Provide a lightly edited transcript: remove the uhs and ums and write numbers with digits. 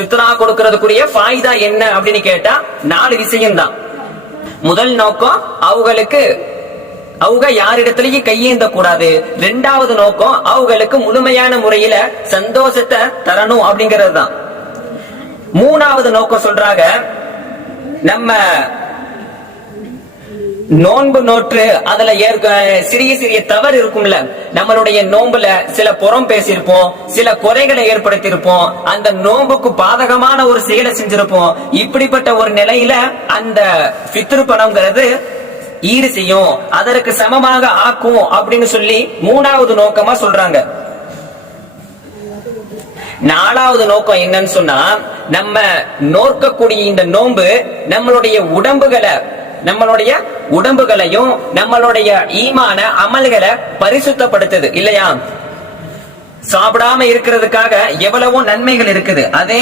ஃபித்ரா கொடுக்கறதுக்குரிய ஃபாயிதா என்ன அப்படின்னு கேட்டா 4 விஷயம்தான். முதல் நோக்கம் அவங்க யாரிடத்திலேயும் கையேந்த கூடாது. 2வது நோக்கம் அவங்களுக்கு முழுமையான முறையில சந்தோஷத்தை தரணும் அப்படிங்கிறது தான். 3வது நோக்கம் சொல்றாங்க, நம்ம நோன்பு நோற்று அதுல சிறிய சிறிய தவறு இருக்கும்ல, நம்மளுடைய நோன்புல சில புறம் பேசியிருப்போம், சில குறைகளை ஏற்படுத்தியிருப்போம், அந்த நோன்புக்கு பாதகமான ஒரு செயலை செஞ்சிருப்போம். இப்படிப்பட்ட ஒரு நிலையில அந்த ஃபித்ர் பணம்ங்கிறது ஈடு செய்யும், அதற்கு சமமாக ஆக்கும் அப்படின்னு சொல்லி 3வது நோக்கமா சொல்றாங்க. 4வது நோக்கம் என்னன்னு சொன்னா, நம்ம நோக்கக்கூடிய இந்த நோன்பு நம்மளுடைய உடம்புகளையும் நம்மளுடைய ஈமான அமல்களை பரிசுத்தப்படுத்துது இல்லையா? சாப்பிடாம இருக்கிறதுக்காக எவ்வளவோ நன்மைகள் இருக்குது. அதே